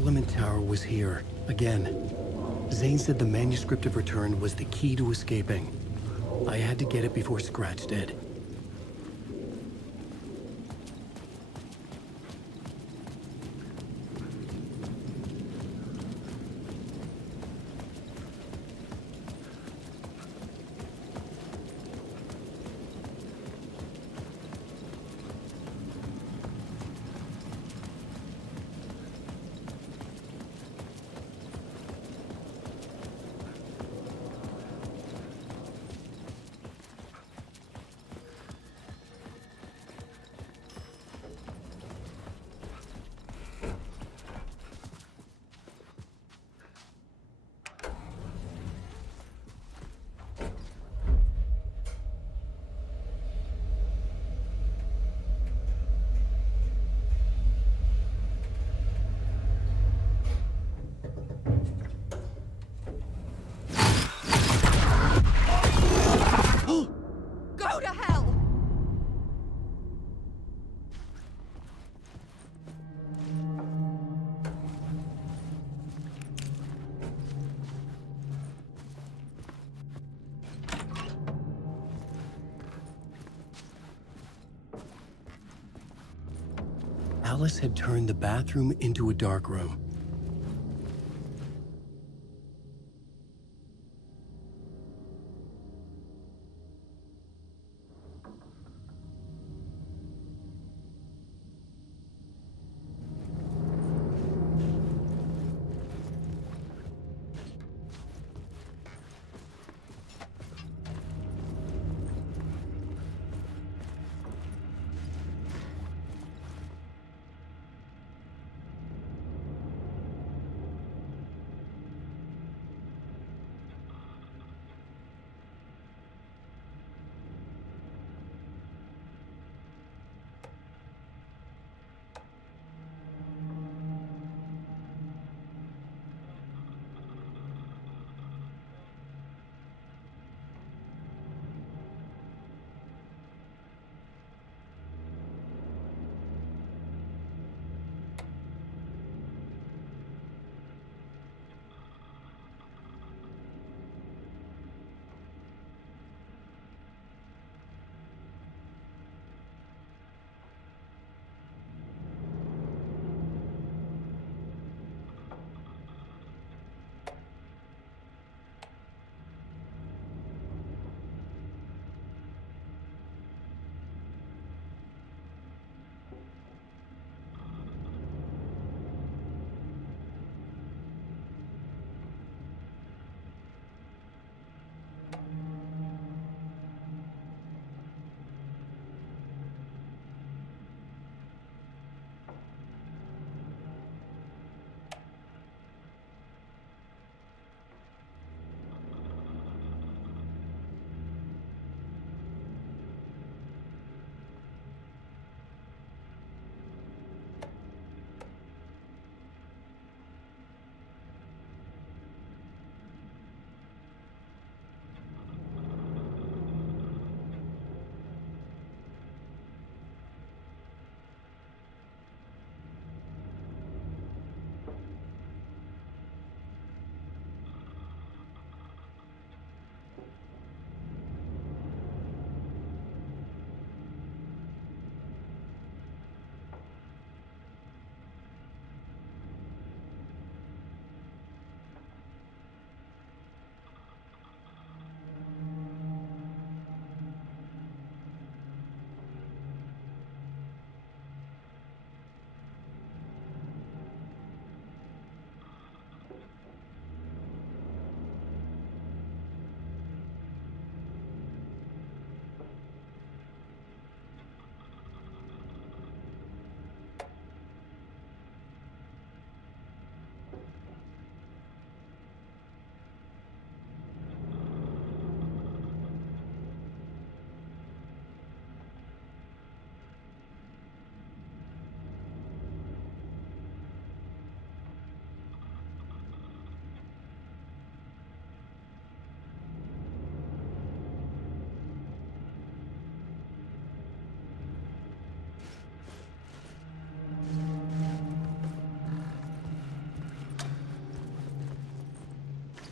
Parliament Tower was here, again. Zane said the manuscript of return was the key to escaping. I had to get it before Scratch did. Alice had turned the bathroom into a dark room.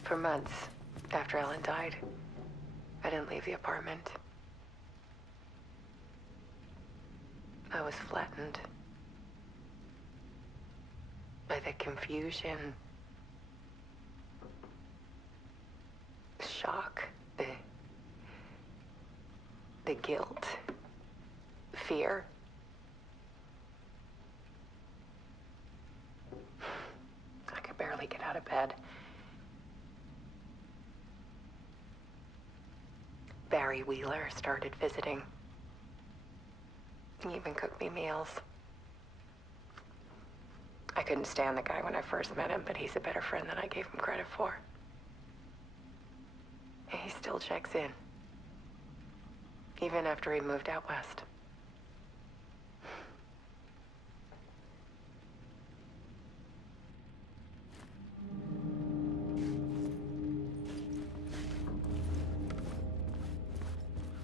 For months after Ellen died, I didn't leave the apartment. I was flattened by the confusion, shock, the guilt, fear. I could barely get out of bed. Barry Wheeler started visiting. He even cooked me meals. I couldn't stand the guy when I first met him, but he's a better friend than I gave him credit for. And he still checks in, even after he moved out west.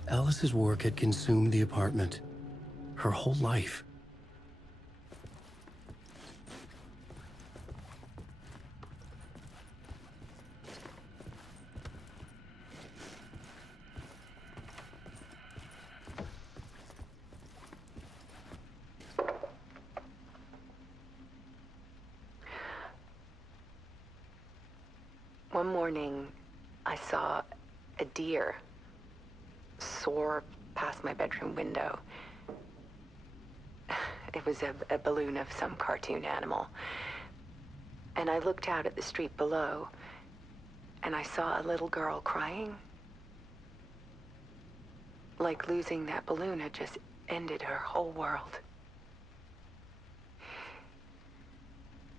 Alice's work had consumed the apartment. Her whole life. One morning, I saw a deer soar past my bedroom window. It was a balloon of some cartoon animal. And I looked out at the street below, and I saw a little girl crying. Like losing that balloon had just ended her whole world.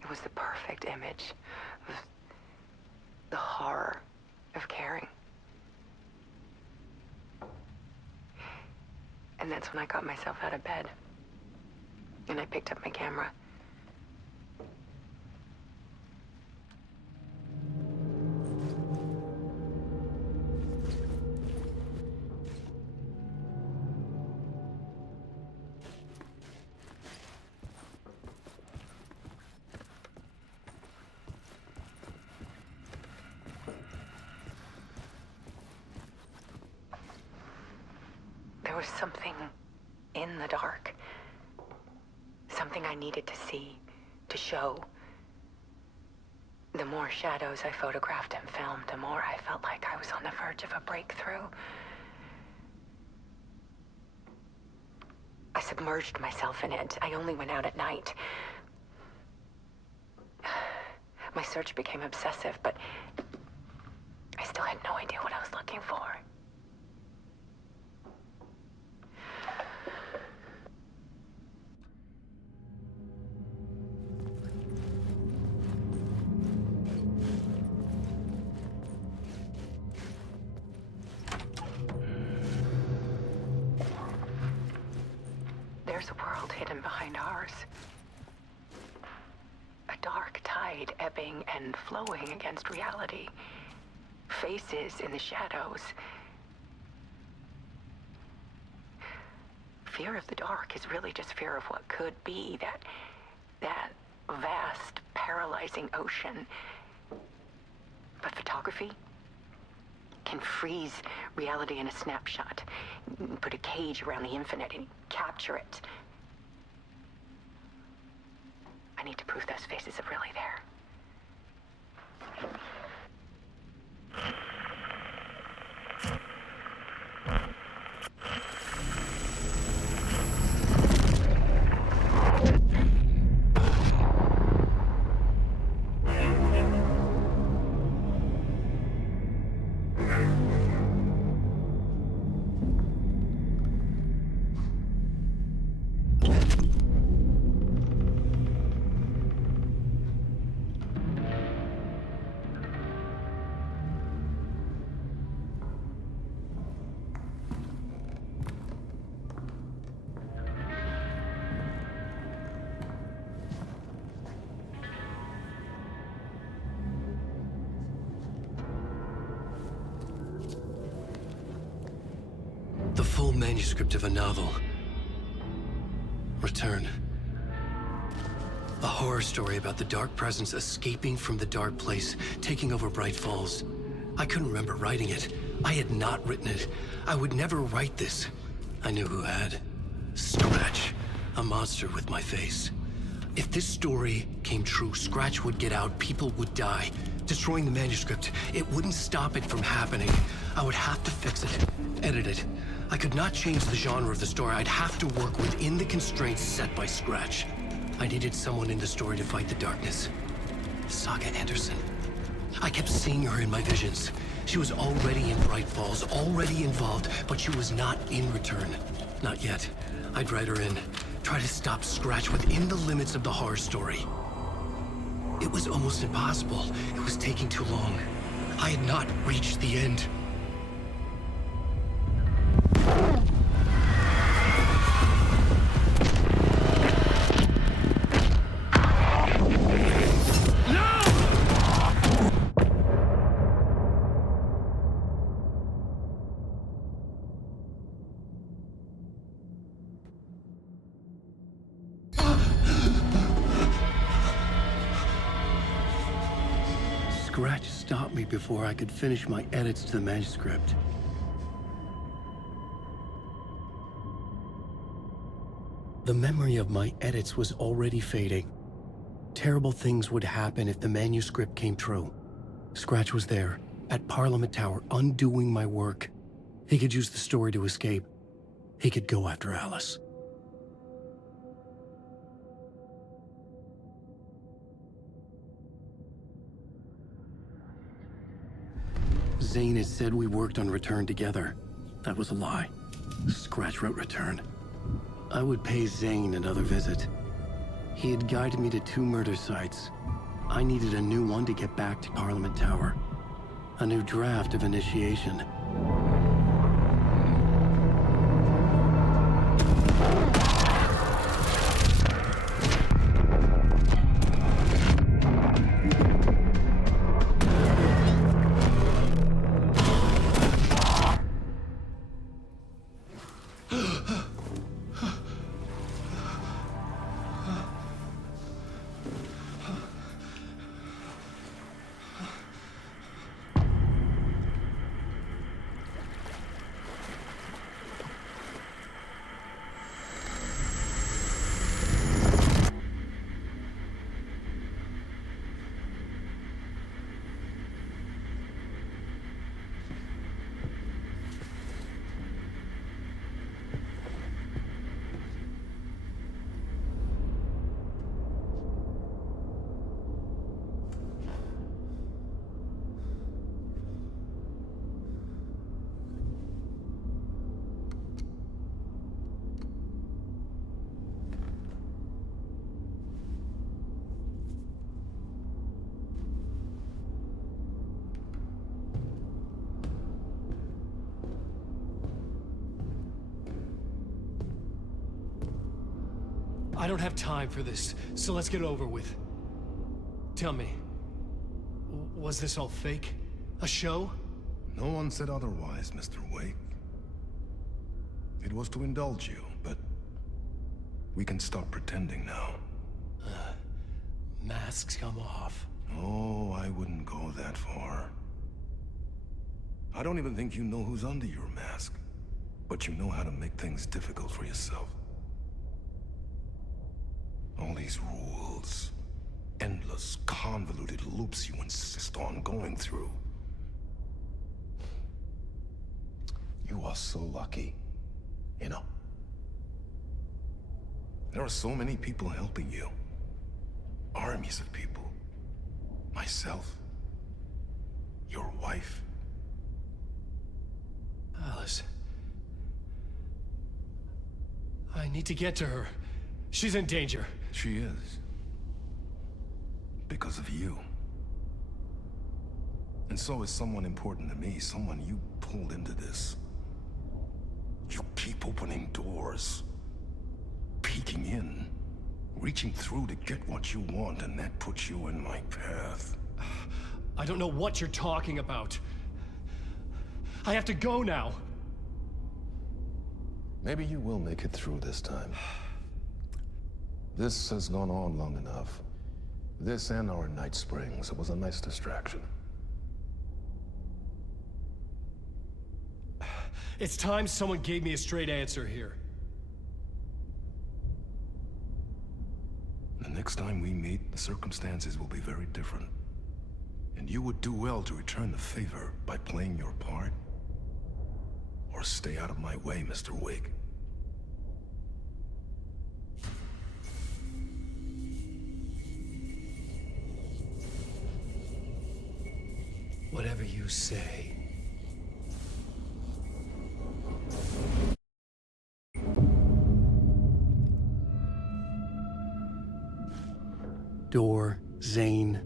It was the perfect image of the horror of caring. And that's when I got myself out of bed. And I picked up my camera. There was something in the dark. Something I needed to see, to show. The more shadows I photographed and filmed, the more I felt like I was on the verge of a breakthrough. I submerged myself in it. I only went out at night. My search became obsessive, but I still had no idea what I was looking for. There's a world hidden behind ours. A dark tide ebbing and flowing against reality. Faces in the shadows. Fear of the dark is really just fear of what could be, that vast, paralyzing ocean. But photography can freeze reality in a snapshot. Put a cage around the infinite and capture it. I need to prove those faces are really there. The full manuscript of a novel. Return. A horror story about the dark presence escaping from the dark place, taking over Braight-Fall's. I couldn't remember writing it. I had not written it. I would never write this. I knew who had. Scratch. A monster with my face. If this story came true, Scratch would get out, people would die. Destroying the manuscript, it wouldn't stop it from happening. I would have to fix it, edit it. I could not change the genre of the story. I'd have to work within the constraints set by Scratch. I needed someone in the story to fight the darkness. Saga Andерсон. I kept seeing her in my visions. She was already in Braight-Fall's, already involved, but she was not in return. Not yet. I'd write her in. Try to stop Scratch within the limits of the horror story. It was almost impossible. It was taking too long. I had not reached the end. Scratch stopped me before I could finish my edits to the manuscript. The memory of my edits was already fading. Terrible things would happen if the manuscript came true. Scratch was there, at Parliament Tower, undoing my work. He could use the story to escape. He could go after Alice. Zane had said we worked on Return together. That was a lie. Scratch wrote Return. I would pay Zane another visit. He had guided me to 2 murder sites. I needed a new one to get back to Parliament Tower. A new draft of Initiation. I don't have time for this, so let's get it over with. Tell me, was this all fake? A show? No one said otherwise, Mr. Uэйк. It was to indulge you, but we can stop pretending now. Masks come off. Oh, I wouldn't go that far. I don't even think you know who's under your mask, but you know how to make things difficult for yourself. All these rules, endless, convoluted loops you insist on going through. You are so lucky, you know. There are so many people helping you. Armies of people. Myself. Your wife. Alice. I need to get to her. She's in danger. She is. Because of you. And so is someone important to me, someone you pulled into this. You keep opening doors. Peeking in. Reaching through to get what you want, and that puts you in my path. I don't know what you're talking about. I have to go now. Maybe you will make it through this time. This has gone on long enough. This and our Night Springs. It was a nice distraction. It's time someone gave me a straight answer here. The next time we meet, the circumstances will be very different. And you would do well to return the favor by playing your part. Or stay out of my way, Mr. Uэйк. Whatever you say. Door, Zane.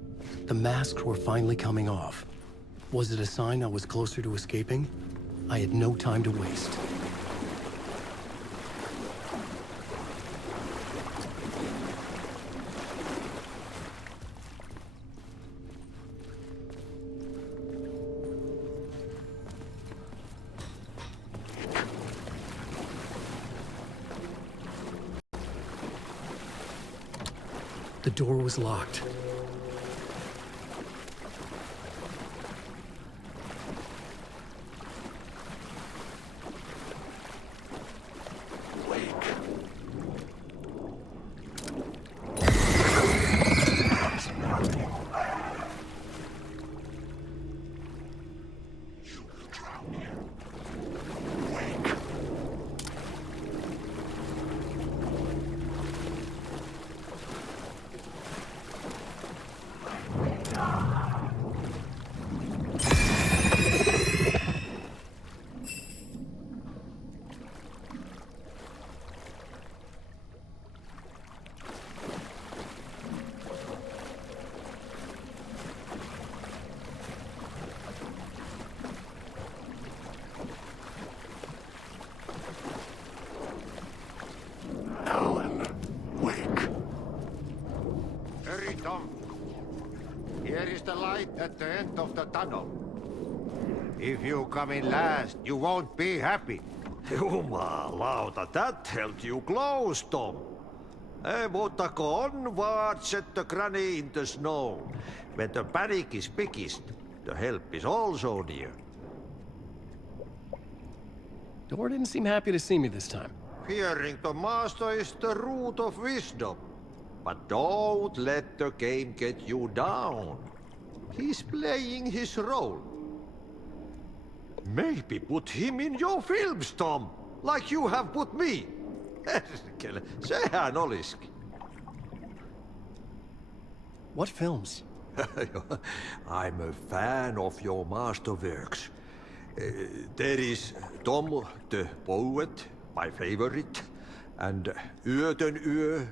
The masks were finally coming off. Was it a sign I was closer to escaping? I had no time to waste. The door was locked. Here is the light at the end of the tunnel. If you come in last, you won't be happy. Jumalauta, that held you close, Tom. Mutta onward, said the granny in the snow. When the panic is biggest, the help is also near. Door didn't seem happy to see me this time. Fearing the master is the root of wisdom. But don't let the game get you down. He's playing his role. Maybe put him in your films, Tom, like you have put me. Sehän olisikin. What films? I'm a fan of your masterworks. There is Tom the Poet, my favorite, and Yöden Yö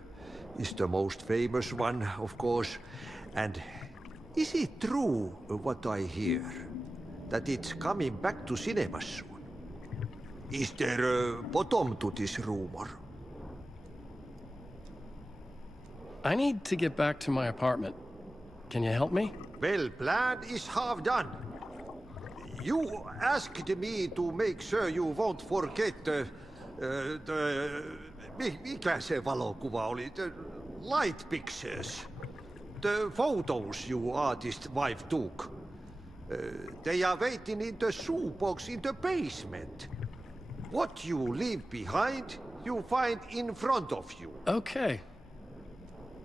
is the most famous one, of course. And is it true what I hear, that it's coming back to cinemas soon? Is there a bottom to this rumor? I need to get back to my apartment. Can you help me? Well, plan is half done. You asked me to make sure you won't forget mikä se valokuva oli? The light pictures. The photos you artist wife took. They are waiting in the shoebox in the basement. What you leave behind, you find in front of you. Okay.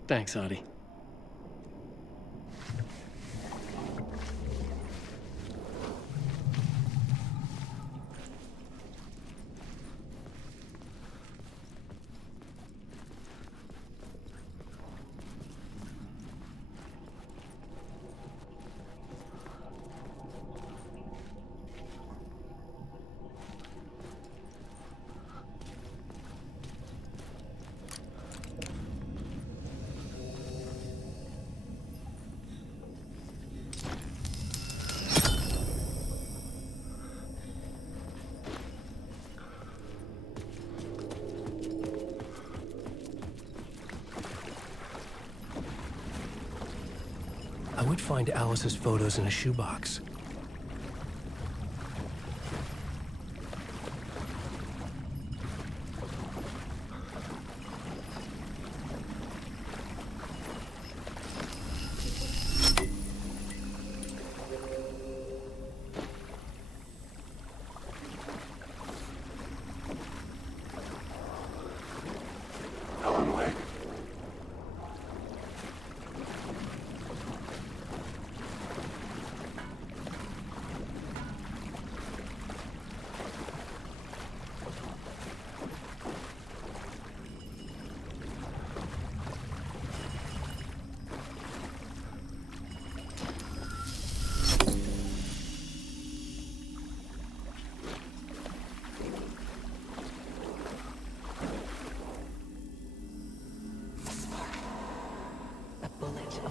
Thanks, Adi. I would find Alice's photos in a shoebox.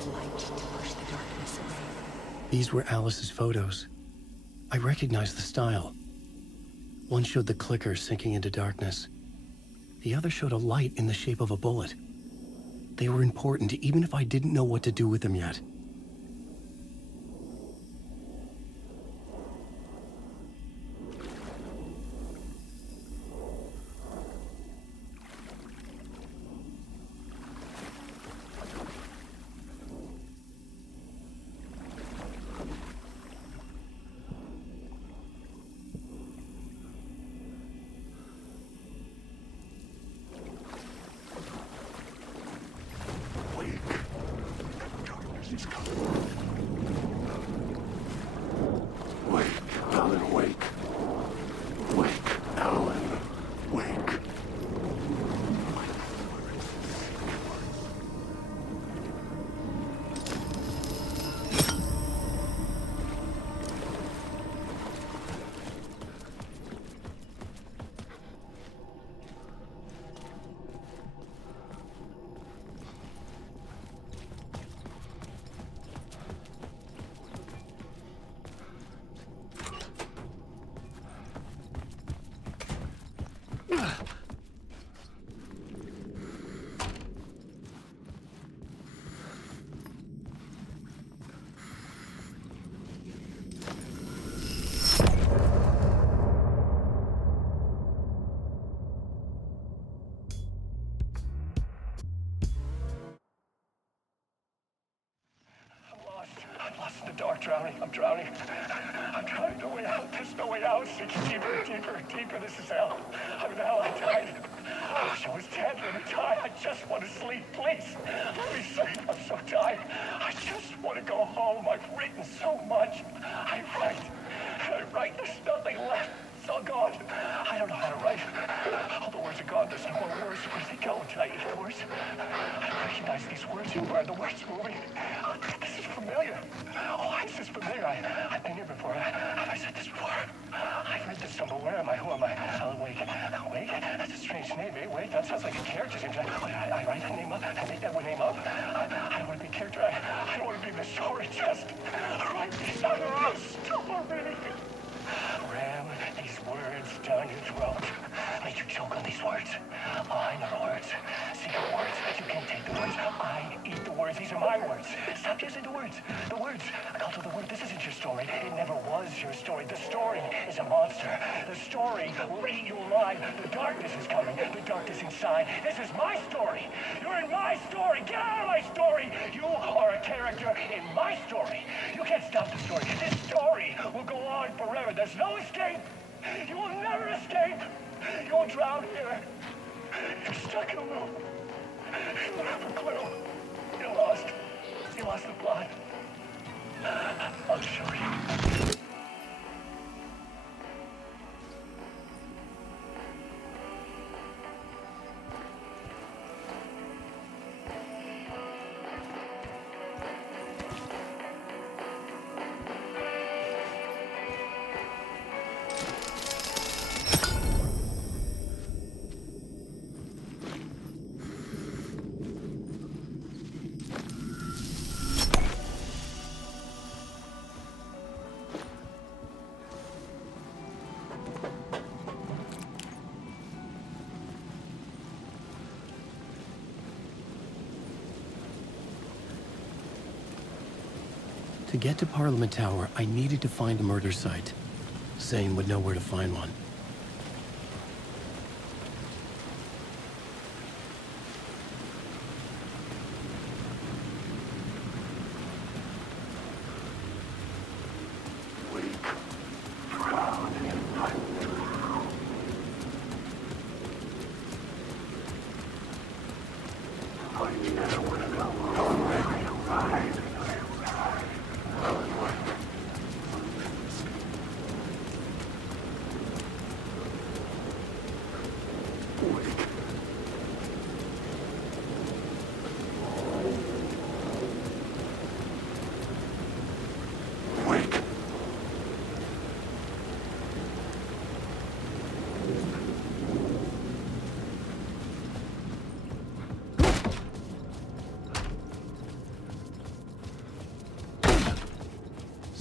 of light to push the darkness away. These were Alice's photos. I recognized the style. One showed the clicker sinking into darkness. The other showed a light in the shape of a bullet. They were important, even if I didn't know what to do with them yet. I'm drowning. I'm trying no way out. There's no way out. It's deeper, deeper, deeper. This is hell. I'm in hell. I died. I wish I was dead. Let me die. I just want to sleep. Please. Let me sleep. I'm so tired. I just want to go home. I've written so much. I write. There's nothing left. It's all gone. I don't know how to write. All the words are gone. There's no more words. Where do they go? Did I eat the words? I recognize these words. Who are the words moving? Oh, this is familiar. Oh, this is familiar. I've been here before. Have I said this before? I've read this somewhere. Where am I? Who am I? Alan Wake. Wake? That's a strange name, eh? Wake? That sounds like a character's name. I write that name up. I make that one name up. I don't want to be a character. I don't want to be the story. Just write these out of the story. Ram these words down your throat. Make you choke on these words. I know the words. Secret words. You can't take the words. I eat the words. These are my words. Stop using the words. The words. Alto, the word. This isn't your story. It never was your story. The story is a monster. The story will eat you alive. The darkness is coming. The darkness inside. This is my story. You're in my story. Get out of my story. You are a character in my story. You can't stop the story. This story will go on forever. There's no escape. You will never escape. You will drown here. You're stuck in a loop. You don't have a clue. You're lost. You lost the plot. I'll show you. To get to Parliament Tower, I needed to find a murder site. Zane would know where to find one.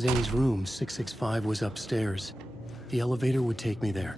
Zane's room, 665, was upstairs. The elevator would take me there.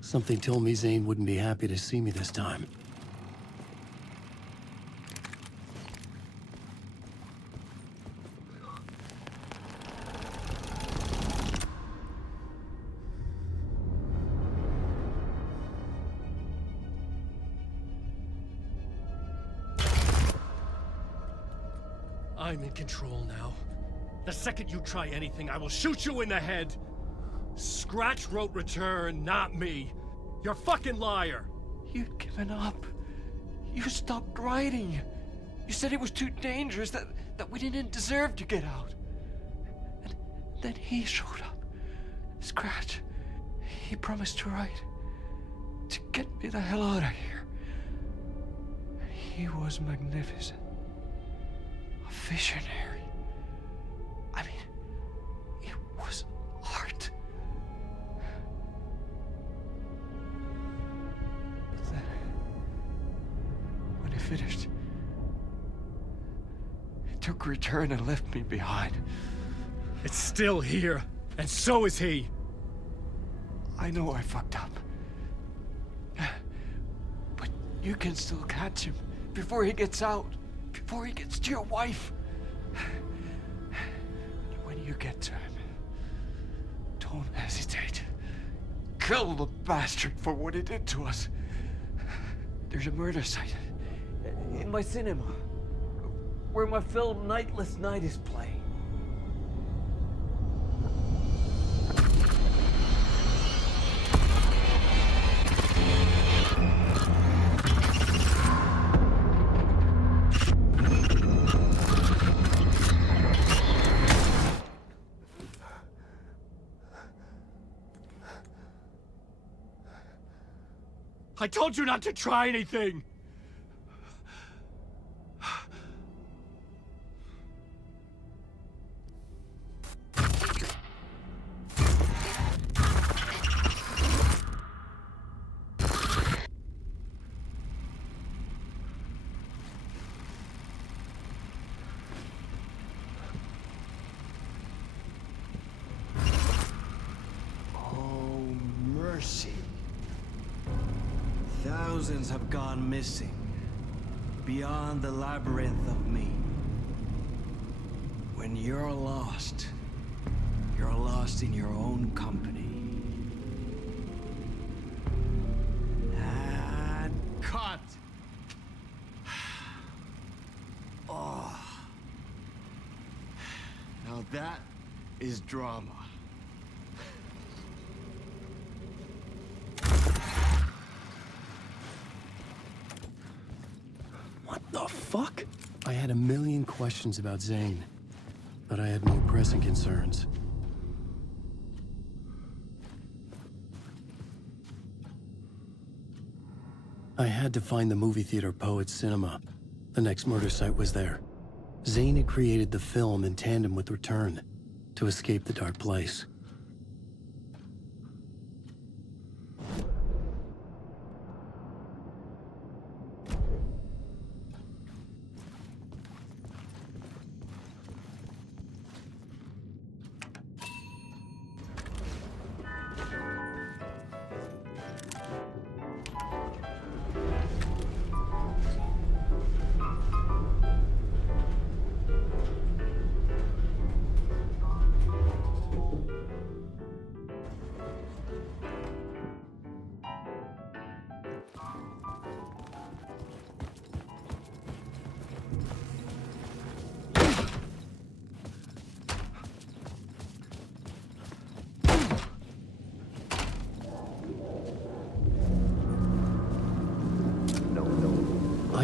Something told me Zane wouldn't be happy to see me this time. I'm in control now. The second you try anything, I will shoot you in the head. Scratch wrote return, not me. You're a fucking liar. You'd given up. You stopped writing. You said it was too dangerous, that we didn't deserve to get out. And then he showed up. Scratch. He promised to write. To get me the hell out of here. He was magnificent. A visionary. I mean, it was art. But then, when he finished, he took a return and left me behind. It's still here, and so is he. I know I fucked up. But you can still catch him before he gets out, before he gets to your wife. And when you get to him, don't hesitate. Kill the bastard for what he did to us. There's a murder site in my cinema where my film Nightless Night is playing. I told you not to try anything! Oh, mercy. Thousands have gone missing, beyond the labyrinth of me. When you're lost in your own company. And cut! Oh. Now that is drama. What the fuck? I had a million questions about Zane, but I had more pressing concerns. I had to find the movie theater Poets Cinema. The next murder site was there. Zane had created the film in tandem with Return to escape the dark place.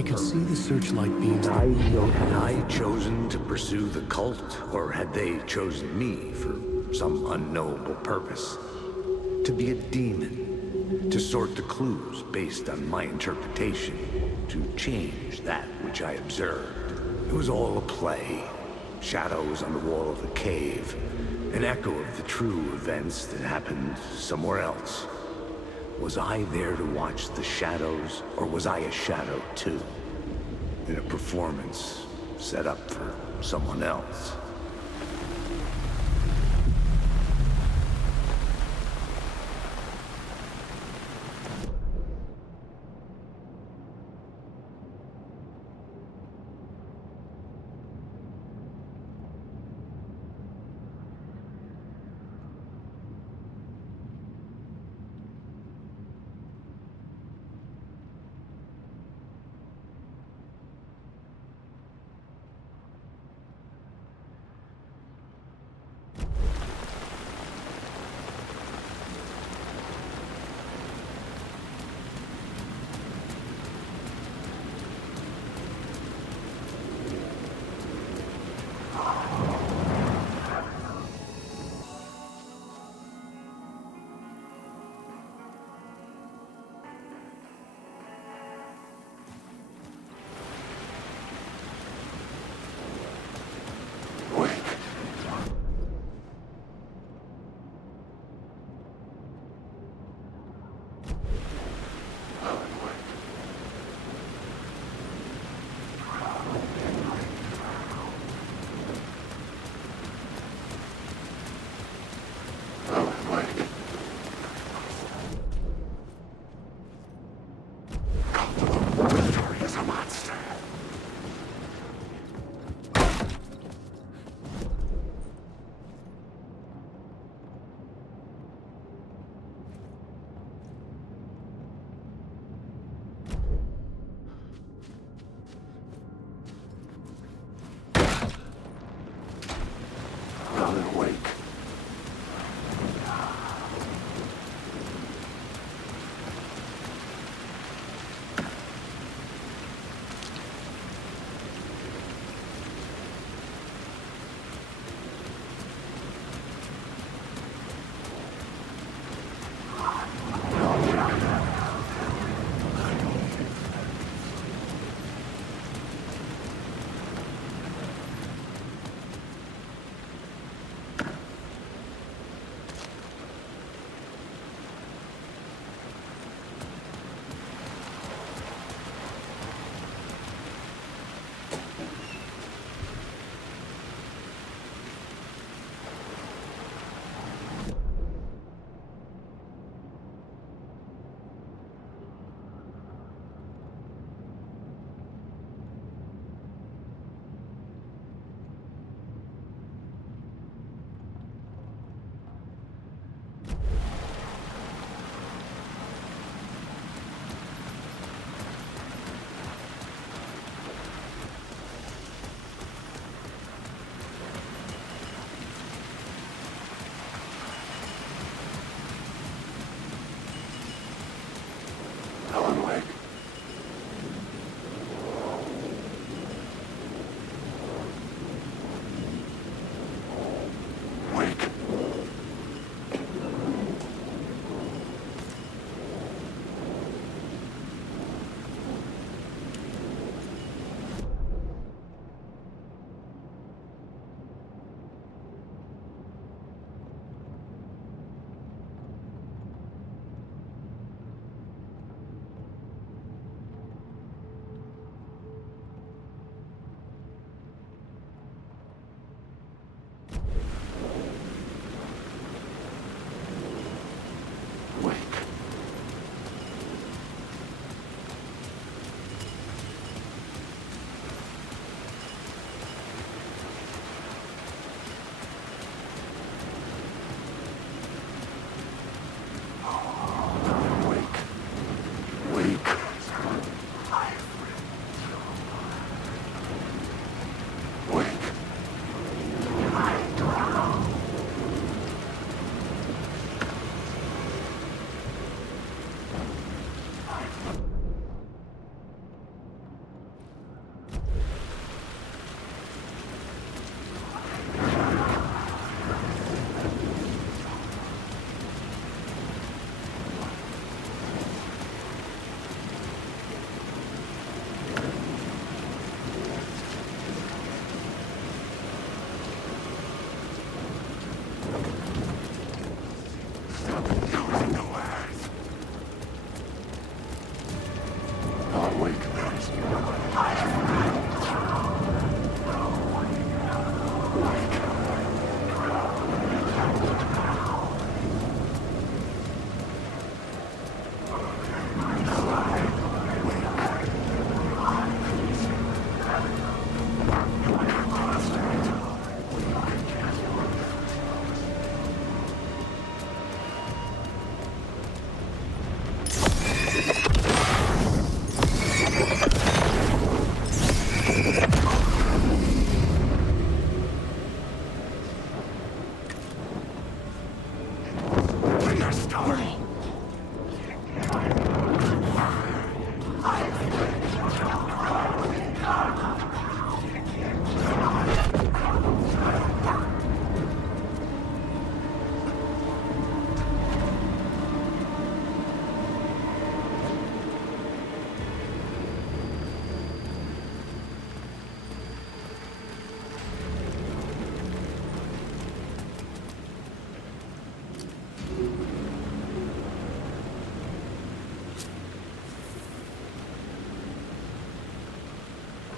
I could see the searchlight beams. Had I chosen to pursue the cult, or had they chosen me for some unknowable purpose? To be a demon, to sort the clues based on my interpretation, to change that which I observed. It was all a play. Shadows on the wall of the cave, an echo of the true events that happened somewhere else. Was I there to watch the shadows, or was I a shadow too? In a performance set up for someone else?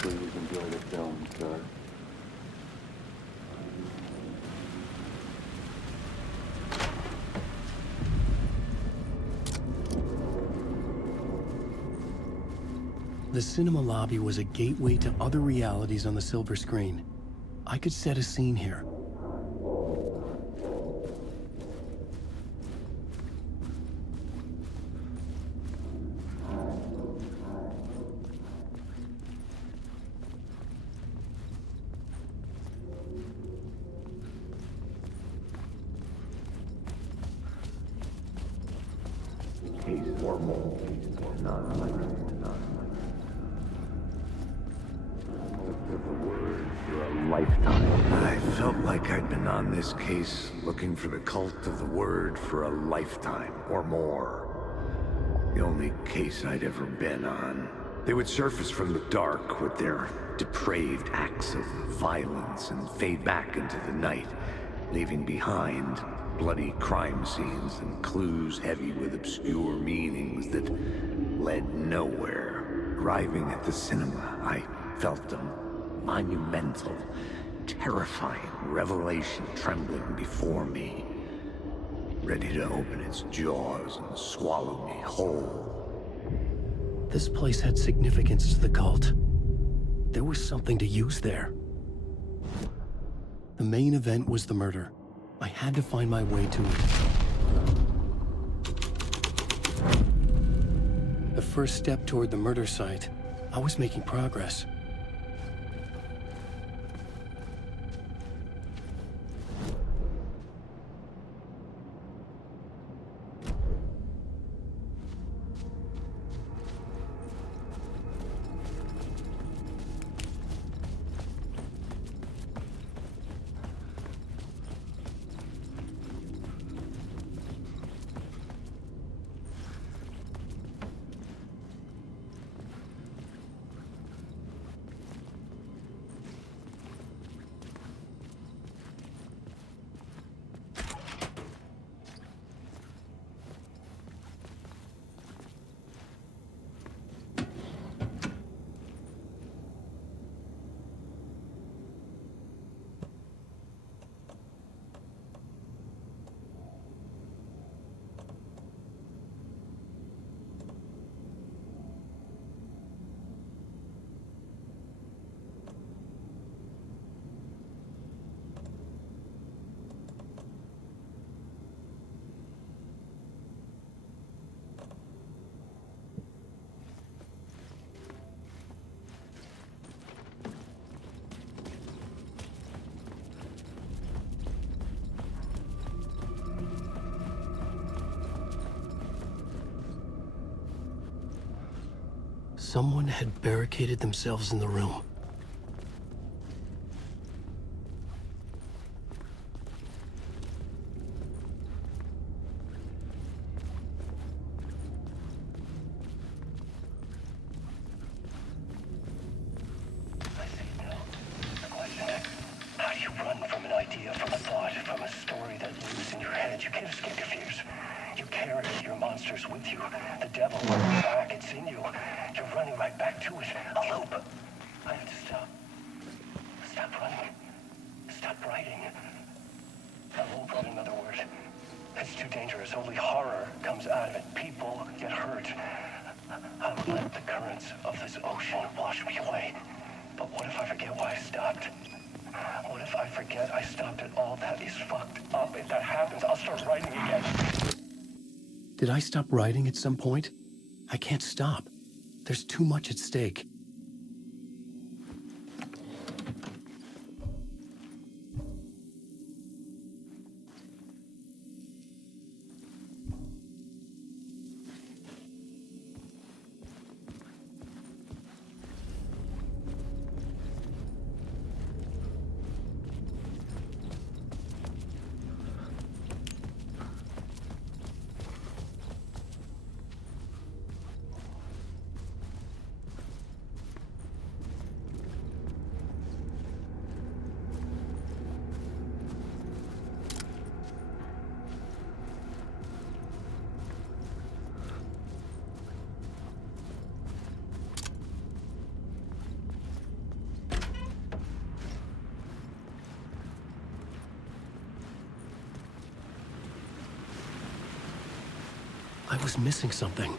Please enjoy the film, sir. The cinema lobby was a gateway to other realities on the silver screen. I could set a scene here. I felt like I'd been on this case looking for the cult of the word for a lifetime or more. The only case I'd ever been on. They would surface from the dark with their depraved acts of violence and fade back into the night, leaving behind bloody crime scenes and clues heavy with obscure meanings that led nowhere. Arriving at the cinema, I felt a monumental, terrifying revelation trembling before me, ready to open its jaws and swallow me whole. This place had significance to the cult. There was something to use there. The main event was the murder. I had to find my way to it. The first step toward the murder site. I was making progress. Someone had barricaded themselves in the room. Did I stop writing at some point? I can't stop. There's too much at stake. was missing something.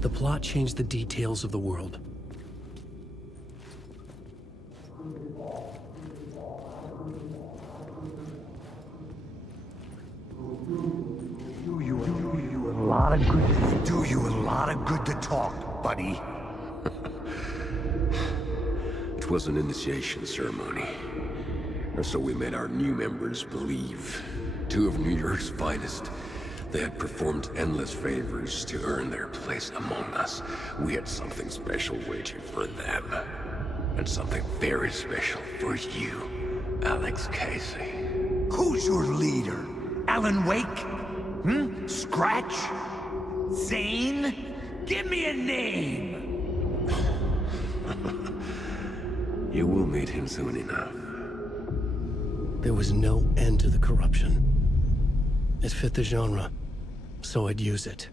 The plot changed the details of the world. Do you a lot of good. Do you a lot of good to talk, buddy. It was an initiation ceremony. Or so we made our new members believe. Two of New York's finest. They had performed endless favors to earn their place among us. We had something special waiting for them. And something very special for you. Alex Кейси. Who's your leader? Alan Wake? Scratch? Zane? Give me a name! You will meet him soon enough. There was no end to the corruption. It fit the genre, so I'd use it.